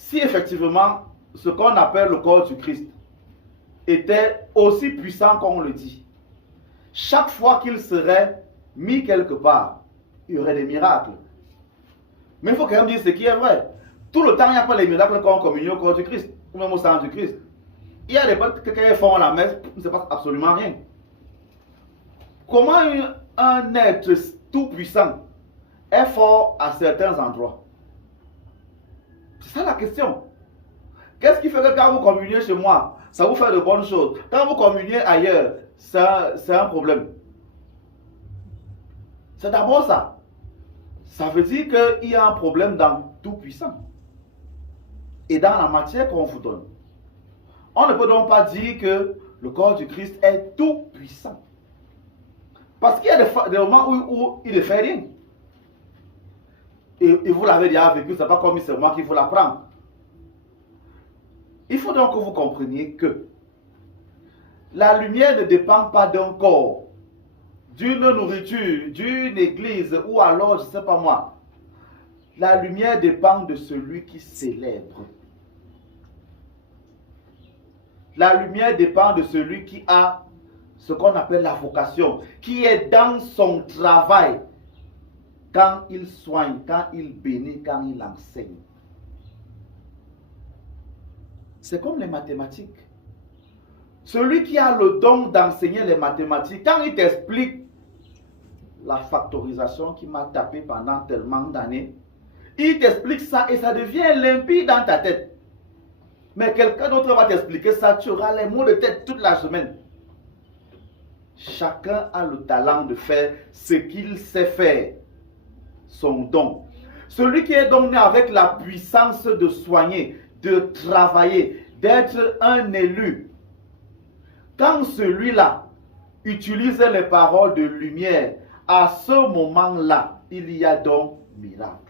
si effectivement ce qu'on appelle le corps du Christ était aussi puissant qu'on le dit, chaque fois qu'il serait mis quelque part, il y aurait des miracles. Mais il faut quand même dire ce qui est vrai. Tout le temps, il n'y a pas les miracles qu'on communion au corps du Christ, ou même au sang du Christ. Il y a des potes que quand ils font la messe, il ne se passe absolument rien. Comment un être tout puissant est fort à certains endroits? C'est ça la question. Qu'est-ce qui fait que quand vous communiez chez moi, ça vous fait de bonnes choses? Quand vous communiez ailleurs, c'est un problème. C'est d'abord ça. Ça veut dire qu'il y a un problème dans tout puissant. Et dans la matière qu'on vous donne. On ne peut donc pas dire que le corps du Christ est tout puissant. Parce qu'il y a des moments où il ne fait rien. Et vous l'avez déjà vécu, ce n'est pas comme c'est moi qui vous l'apprends. Il faut donc que vous compreniez que la lumière ne dépend pas d'un corps, d'une nourriture, d'une église, ou alors, je ne sais pas moi. La lumière dépend de celui qui célèbre. La lumière dépend de celui qui a ce qu'on appelle la vocation, qui est dans son travail, quand il soigne, quand il bénit, quand il enseigne. C'est comme les mathématiques. Celui qui a le don d'enseigner les mathématiques, quand il t'explique la factorisation qui m'a tapé pendant tellement d'années, il t'explique ça et ça devient limpide dans ta tête. Mais quelqu'un d'autre va t'expliquer ça, tu auras les maux de tête toute la semaine. Chacun a le talent de faire ce qu'il sait faire, son don. Celui qui est donc né avec la puissance de soigner, de travailler, d'être un élu. Quand celui-là utilise les paroles de lumière, à ce moment-là, il y a donc miracle.